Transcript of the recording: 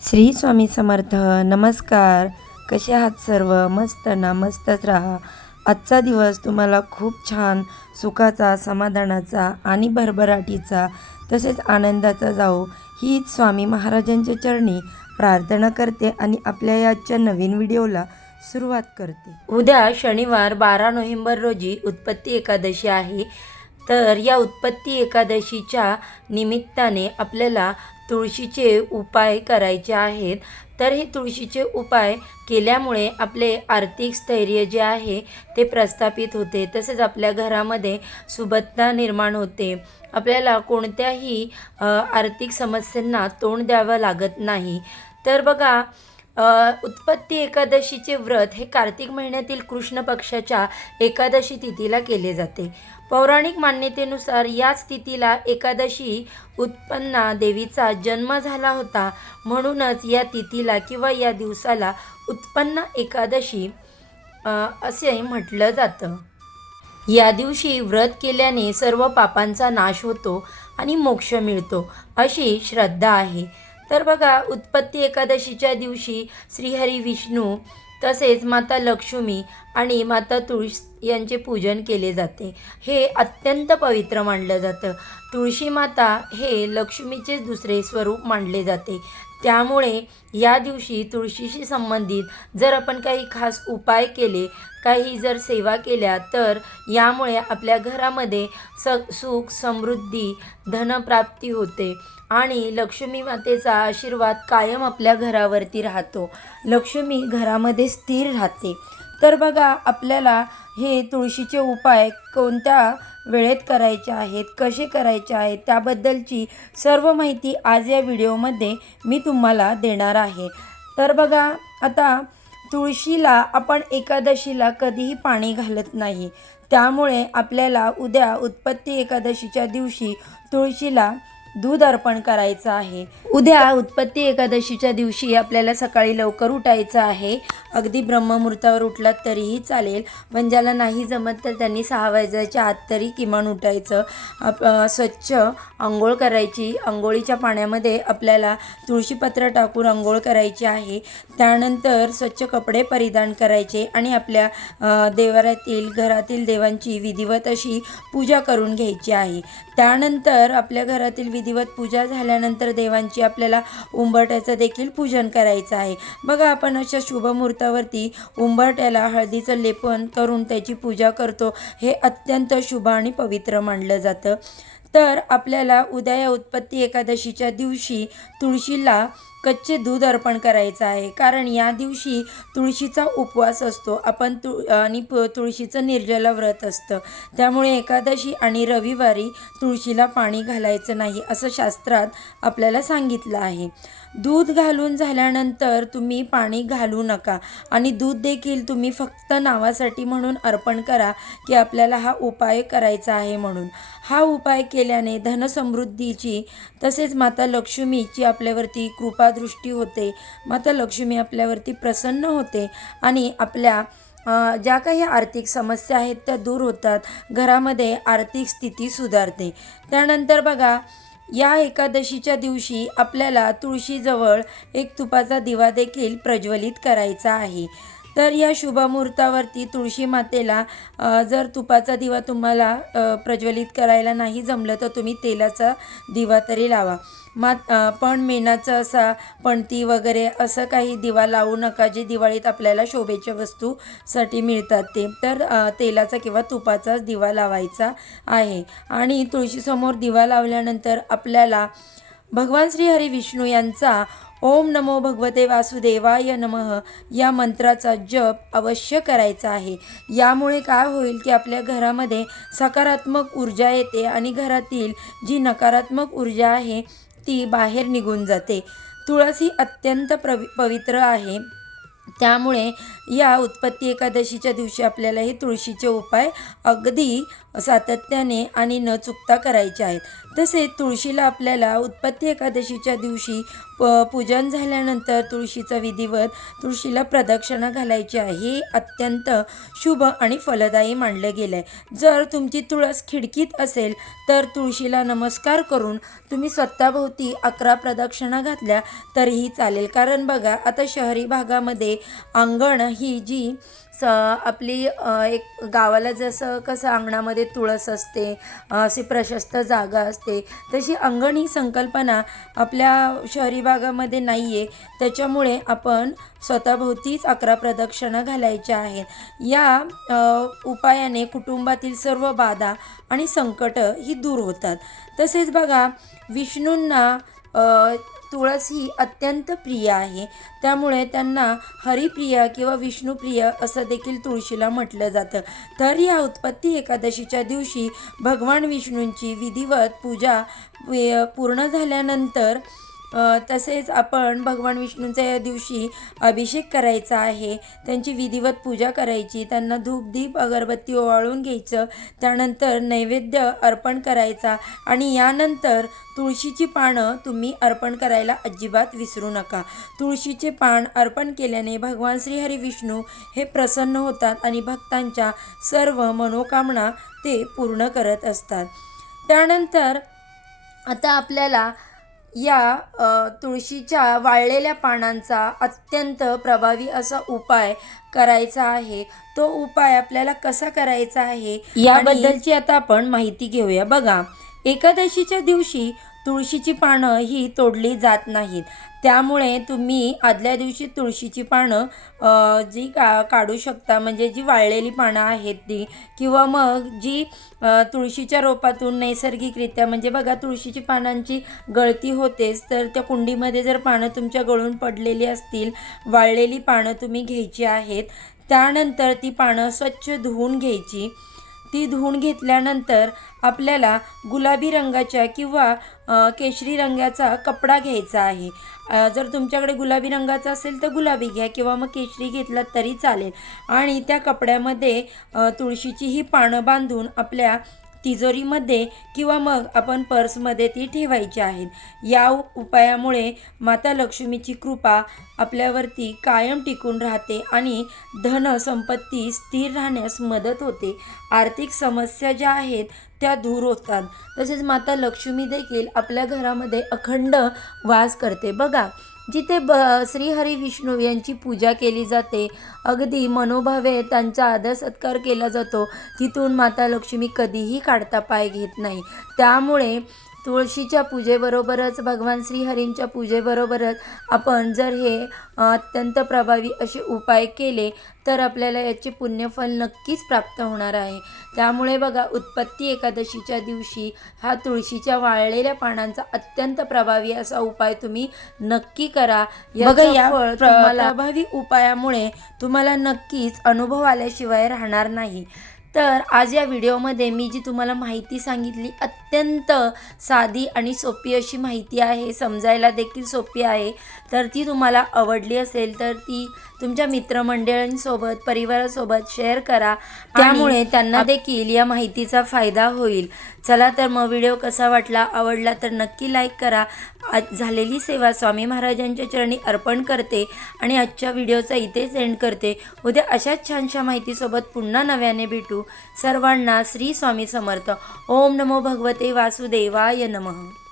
श्री स्वामी समर्थ नमस्कार. कसे आहात सर्व? मस्त ना मस्तच राहा. आजचा दिवस तुम्हाला खूप छान सुखाचा समाधानाचा आणि भरभराटीचा तसेच आनंदाचा जाओ हीच स्वामी महाराजांच्या चरणी प्रार्थना करते आणि आपल्या आजच्या नवीन व्हिडिओला सुरुवात करते. उद्या शनिवार बारा नोव्हेंबर रोजी उत्पत्ती एकादशी आहे. तर या उत्पत्ती एकादशीच्या निमित्ताने आपल्याला तुळशीचे उपाय करायचे आहेत. तर हे तुळशीचे उपाय केल्यामुळे आपले आर्थिक स्थैर्य जे आहे ते प्रस्थापित होते. तसेच आपल्या घरामध्ये सुबत्ता निर्माण होते. आपल्याला कोणत्याही आर्थिक समस्यांना तोंड द्यावं लागत नाही. तर बघा उत्पत्ती एकादशीचे व्रत हे कार्तिक महिन्यातील कृष्ण पक्षाच्या एकादशी तिथीला केले जाते. पौराणिक मान्यतेनुसार याच तिथीला एकादशी उत्पन्ना देवीचा जन्म झाला होता. म्हणूनच या तिथीला किंवा या दिवसाला उत्पन्न एकादशी असे म्हटलं जातं. या दिवशी व्रत केल्याने सर्व पापांचा नाश होतो आणि मोक्ष मिळतो अशी श्रद्धा आहे. तर बघा उत्पत्ती एकादशीच्या दिवशी श्रीहरी विष्णू तसेच माता लक्ष्मी आणि माता तुळस यांचे पूजन केले जाते. हे अत्यंत पवित्र मानलं जातं. तुळशी माता हे लक्ष्मीचे दुसरे स्वरूप मानले जाते. त्यामुळे या दिवशी तुळशीशी संबंधित जर आपण काही खास उपाय केले काही जर सेवा केल्या तर यामुळे आपल्या घरामध्ये स सुख समृद्धी धनप्राप्ती होते. आणि लक्ष्मी मातेचा आशीर्वाद कायम आपल्या घरावरती राहतो. लक्ष्मी घरामध्ये स्थिर राहते. तर बघा आपल्याला हे तुळशीचे उपाय कोणत्या वेळेत करायचे आहेत कसे करायचे आहेत त्याबद्दलची सर्व माहिती आज या व्हिडिओमध्ये मी तुम्हाला देणार आहे. तर बघा आता तुळशीला आपण एकादशीला कधीही पाणी घालत नाही. त्यामुळे आपल्याला उद्या उत्पत्ती एकादशीच्या दिवशी तुळशीला दूध अर्पण करायचं आहे. उद्या उत्पत्ती एकादशीच्या दिवशी आपल्याला सकाळी लवकर उठायचं आहे. अगदी ब्रह्ममुहूर्तावर उठलात तरीही चालेल. पण ज्याला नाही जमत तर त्यांनी सहा वाजायच्या आत तरी किमान उठायचं. आप स्वच्छ आंघोळ करायची. आंघोळीच्या पाण्यामध्ये आपल्याला तुळशीपत्र टाकून आंघोळ करायची आहे. त्यानंतर स्वच्छ कपडे परिधान करायचे आणि आपल्या अ, देवारातील घरातील देवांची विधिवत अशी पूजा करून घ्यायची आहे. त्यानंतर आपल्या घरातील विधिवत पूजा झाल्यानंतर देवांची आपल्याला उंबरट्याचं देखील पूजन करायचं आहे. बघा आपण अशा शुभ मुहूर्तावरती उंबरट्याला हळदीचं लेपन करून त्याची पूजा करतो हे अत्यंत शुभ आणि पवित्र मानलं जातं. तर आपल्याला उद्या या उत्पत्ती एकादशीच्या दिवशी तुळशीला कच्चे दूध अर्पण करायचं आहे. कारण या दिवशी तुळशीचा उपवास असतो. आपण तु आणि तुळशीचं निर्जला व्रत असतं. त्यामुळे एकादशी आणि रविवारी तुळशीला पाणी घालायचं नाही असं शास्त्रात आपल्याला सांगितलं आहे. दूध घालून झाल्यानंतर तुम्ही पाणी घालू नका आणि दूध देखील तुम्ही फक्त नावासाठी म्हणून अर्पण करा की आपल्याला हा उपाय करायचा आहे म्हणून. हा उपाय केल्याने धनसमृद्धीची तसेच माता लक्ष्मीची आपल्यावरती कृपा दृष्टी होते. माता लक्ष्मी आपल्यावरती प्रसन्न होते आणि आपल्या ज्या काही आर्थिक समस्या आहेत त्या दूर होतात. घरामध्ये आर्थिक स्थिती सुधारते. त्यानंतर बघा या एकादशीच्या दिवशी आपल्याला तुळशीजवळ एक तुपाचा दिवा देखील प्रज्वलित करायचा आहे. तर या शुभमुहूर्तावरती तुळशी मातेला जर तुपाचा दिवा तुम्हाला प्रज्वलित करायला नाही जमलं तर तुम्ही तेलाचा दिवा तरी लावा. मात पण मेणाचं असा पणती वगैरे असं काही दिवा लावू नका जे दिवाळीत आपल्याला शोभेच्या वस्तूसाठी मिळतात ते. तर तेलाचा किंवा तुपाचाच दिवा लावायचा आहे. आणि तुळशीसमोर दिवा लावल्यानंतर आपल्याला भगवान श्री हरी विष्णू यांचा ओम नमो भगवते वासुदेवाय नमः या मंत्राचा जप अवश्य करायचा आहे. यामुळे काय होईल की आपल्या घरामध्ये सकारात्मक ऊर्जा येते आणि घरातील जी नकारात्मक ऊर्जा आहे ती बाहेर निघून जाते. तुळस ही अत्यंत प्रवि पवित्र आहे. त्यामुळे या उत्पत्ती एकादशीच्या दिवशी आपल्याला हे तुळशीचे उपाय अगदी सातत्याने आणि न चुकता करायचे आहेत. तसेच तुळशीला आपल्याला उत्पत्ती एकादशीच्या दिवशी प पूजन झाल्यानंतर तुळशीचा विधिवत तुळशीला प्रदक्षिणा घालायची आहे. हे अत्यंत शुभ आणि फलदायी मानलं गेलं आहे जर तुमची तुळस खिडकीत असेल तर तुळशीला नमस्कार करून तुम्ही स्वतःभोवती अकरा प्रदक्षिणा घातल्या तरीही चालेल. कारण बघा आता शहरी भागामध्ये अंगण ही जी स आपली एक गावाला जसं कसं अंगणामध्ये तुळस असते अशी प्रशस्त जागा असते तशी अंगण ही संकल्पना आपल्या शहरी भागामध्ये नाही आहे त्याच्यामुळे आपण स्वतःभोवतीच अकरा प्रदक्षिणा घालायच्या आहेत. या उपायाने कुटुंबातील सर्व बाधा आणि संकट ही दूर होतात. तसेच बघा विष्णूंना तुळस ही अत्यंत प्रिय आहे. त्यामुळे त्यांना हरिप्रिय किंवा विष्णुप्रिय असं देखील तुळशीला म्हटलं जातं. तर या उत्पत्ती एकादशीच्या दिवशी भगवान विष्णूंची विधिवत पूजा पूर्ण झाल्यानंतर तसेच आपण भगवान विष्णूंचा या दिवशी अभिषेक करायचा आहे त्यांची विधिवत पूजा करायची त्यांना धूप दीप अगरबत्ती ओवाळून घ्यायचं त्यानंतर नैवेद्य अर्पण करायचा आणि यानंतर तुळशीची पानं तुम्ही अर्पण करायला अजिबात विसरू नका. तुळशीचे पान अर्पण केल्याने भगवान श्रीहरी विष्णू हे प्रसन्न होतात आणि भक्तांच्या सर्व मनोकामना ते पूर्ण करत असतात. त्यानंतर आता आपल्याला या तुळशीच्या वाळलेल्या पानांचा अत्यंत प्रभावी असा उपाय करायचा आहे. तो उपाय आपल्याला कसा करायचा आहे? याबद्दलची आता आपण माहिती घेऊया. बघा एकादशीच्या दिवशी तुळशीची पानं ही तोडली जात नाहीत. त्यामुळे तुम्ही आदल्या दिवशी तुळशीची पानं जी का काढू शकता. म्हणजे जी वाळलेली पानं आहेत ती. किंवा मग जी तुळशीच्या रोपातून नैसर्गिकरित्या म्हणजे बघा तुळशीची पानांची गळती होतेच तर त्या कुंडीमध्ये जर पानं तुमच्या गळून पडलेली असतील वाळलेली पानं तुम्ही घ्यायची आहेत. त्यानंतर ती पानं स्वच्छ धुवून घ्यायची. ती धुवून घेतल्यानंतर आपल्याला गुलाबी रंगाच्या किंवा केशरी रंगाचा कपडा घ्यायचा आहे. जर तुमच्याकडे गुलाबी रंगाचा असेल तर गुलाबी घ्या किंवा मग केशरी घेतला तरी चालेल. आणि त्या कपड्यामध्ये तुळशीची ही पानं बांधून आपल्या तिजोरीमध्ये किंवा मग आपण पर्समध्ये ती ठेवायची आहेत या उपायामुळे माता लक्ष्मीची कृपा आपल्यावरती कायम टिकून राहते आणि धन संपत्ती स्थिर राहण्यास मदत होते. आर्थिक समस्या ज्या आहेत त्या दूर होतात. तसेच माता लक्ष्मी देखील आपल्या घरामध्ये अखंड वास करते. बघा जिथे ब श्रीहरी विष्णू यांची पूजा केली जाते अगदी मनोभावे त्यांचा आदर सत्कार केला जातो. तिथून माता लक्ष्मी कधीही काढता पाय घेत नाही. त्यामुळे तुळशीच्या पूजेबरोबरच भगवान श्रीहरींच्या पूजेबरोबरच आपण जर हे अत्यंत प्रभावी असे उपाय केले तर आपल्याला याचे पुण्यफल नक्कीच प्राप्त होणार आहे. त्यामुळे बघा उत्पत्ती एकादशीच्या दिवशी हा तुळशीच्या वाळलेल्या पानांचा अत्यंत प्रभावी असा उपाय तुम्ही नक्की करा. बघा या प्रभावी उपायामुळे तुम्हाला नक्कीच अनुभव आल्याशिवाय राहणार नाही. तर आज या व्हिडिओमध्ये मी जी तुम्हाला माहिती सांगितली अत्यंत साधी आणि सोपी अशी माहिती आहे समजायला देखील सोपी आहे. तर ती तुम्हाला आवडली असेल तर ती तुमच्या मित्रमंडळींसोबत परिवारासोबत शेअर करा. त्यामुळे त्यांना देखील या माहितीचा फायदा होईल. चला तर मग व्हिडिओ कसा वाटला आवडला तर नक्की लाईक करा. आज झालेली सेवा स्वामी महाराजांच्या चरणी अर्पण करते आणि आजच्या व्हिडिओचा इथे सेंड करते. उद्या अशाच छानशा माहितीसोबत पुन्हा नव्याने भेटू. सर्वांना श्री स्वामी समर्थ. ओम नमो भगवते वासुदेवाय नमः.